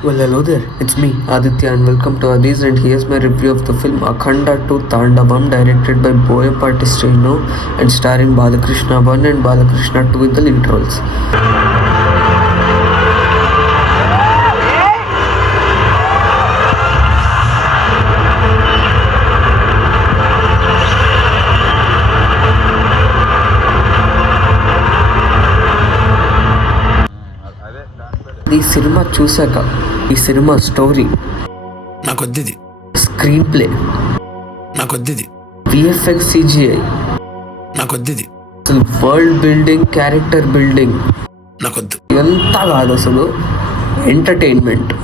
Well, hello there. It's me, Aditya, and welcome to Adis. And here's my review of the film Akhanda 2 Tandavam, directed by Boyapati Srinu and starring Balakrishna 1 and Balakrishna 2 in the lead roles. ఈ సినిమా చూశాక ఈ సినిమా story నాకొద్దిది, screenplay నాకొద్దిది, VFX CGI నాకొద్దిది, అసలు world building, character building నాకొద్దు. ఎంత కాదు, అసలు ఎంటర్టైన్మెంట్.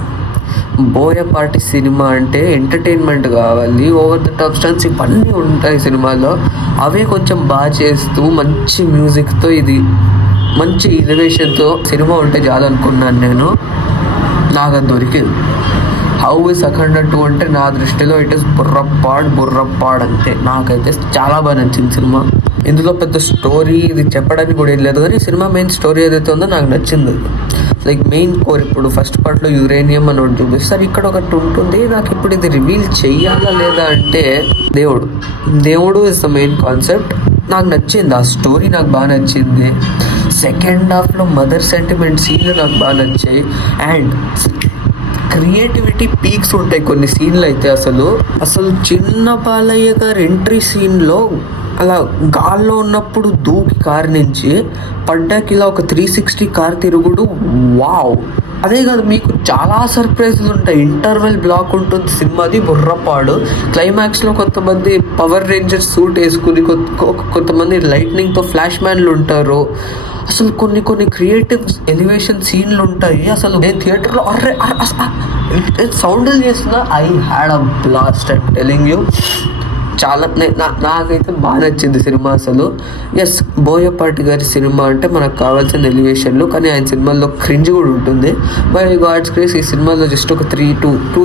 బోయపాటి సినిమా అంటే ఎంటర్టైన్మెంట్ కావాలి, ఓవర్ ద టాప్ స్టన్స్ ఇవన్నీ ఉంటాయి సినిమాలో. అవే కొంచెం బాగా చేస్తూ మంచి మ్యూజిక్తో, ఇది మంచి ఇన్నోవేషన్తో సినిమా ఉంటే చాలనుకున్నాను నేను. నాకు అది దొరికింది. హౌ ఇస్ అఖండ 2 అంటే నా దృష్టిలో ఇట్ ఇస్ బుర్రపాడ్ అంతే. నాకైతే చాలా బాగా నచ్చింది సినిమా. ఇందులో పెద్ద స్టోరీ ఇది చెప్పడానికి కూడా ఏం లేదు, కానీ సినిమా మెయిన్ స్టోరీ ఏదైతే ఉందో నాకు నచ్చింది. లైక్ మెయిన్ కోర్, ఇప్పుడు ఫస్ట్ పార్ట్లో యురేనియం అని ఒకటి చూపిస్తారు, ఇక్కడ ఒకటి ఉంటుంది. నాకు ఇప్పుడు ఇది రివీల్ చెయ్యాలా లేదా అంటే దేవుడు ఇస్ ద మెయిన్ కాన్సెప్ట్. నాకు నచ్చింది, ఆ స్టోరీ నాకు బాగా నచ్చింది. సెకండ్ హాఫ్లో మదర్ సెంటిమెంట్ సీన్లు నాకు బాగా నచ్చాయి. అండ్ క్రియేటివిటీ పీక్స్ ఉంటాయి కొన్ని సీన్లు అయితే. అసలు చిన్న బాలయ్య గారు ఎంట్రీ సీన్లో అలా గాల్లో ఉన్నప్పుడు దూకి కారు నుంచి పడ్డాకి ఇలా ఒక 360 కార్ తిరుగుడు, వావ్. అదే కాదు, మీకు చాలా సర్ప్రైజ్లు ఉంటాయి. ఇంటర్వెల్ బ్లాక్ ఉంటుంది సినిమాది, బుర్రపాడు. క్లైమాక్స్లో కొంతమంది పవర్ రేంజర్స్ సూట్ వేసుకుని, కొంతమంది లైట్నింగ్తో ఫ్లాష్ మ్యాన్లు ఉంటారు. అసలు కొన్ని క్రియేటివ్ ఎలివేషన్ సీన్లు ఉంటాయి. అసలు నేను థియేటర్లో సౌండ్ చేస్తున్నా, I had a blast, I'm telling you. చాలా నాకైతే బాగా నచ్చింది సినిమా అసలు. ఎస్, బోయపాటి గారి సినిమా అంటే మనకు కావాల్సిన ఎలివేషన్లు, కానీ ఆయన సినిమాల్లో క్రింజ్ కూడా ఉంటుంది. బై గాడ్స్ గ్రేస్ ఈ సినిమాలో జస్ట్ ఒక 2 to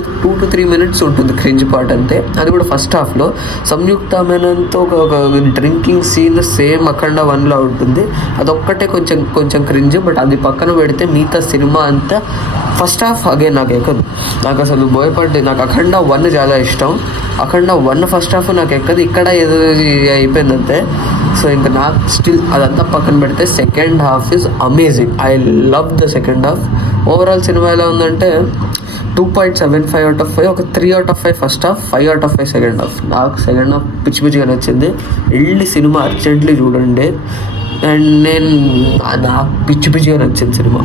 3 minutes ఉంటుంది క్రింజ్ పార్ట్ అంతే. అది కూడా ఫస్ట్ హాఫ్లో సంయుక్త మేనన్తో ఒక డ్రింకింగ్ సీన్ సేమ్ అఖండ 1లో ఉంటుంది. అదొక్కటే కొంచెం క్రింజ్, బట్ అది పక్కన పెడితే మిగతా సినిమా అంతా ఫస్ట్ హాఫ్ అగైన్ నాకు ఎక్కదు. నాకు అసలు బోయపాటి, నాకు అఖండ 1 చాలా ఇష్టం. అఖండ 1 ఫస్ట్ హాఫ్ నాకు ఎక్కదు, ఇక్కడ ఏదో అయిపోయింది అంతే. సో ఇంకా నాకు స్టిల్ అదంతా పక్కన పెడితే second half is amazing. I love the second half. Overall cinema ఎలా ఉందంటే 2.75 out of 5, ఒక 3 out of 5 first half, 5 out of 5 second half. నాకు సెకండ్ హాఫ్ పిచ్చిగా నచ్చింది. వెళ్ళి సినిమా అర్జెంట్లీ చూడండి. అండ్ నాకు పిచ్చిగా నచ్చింది సినిమా.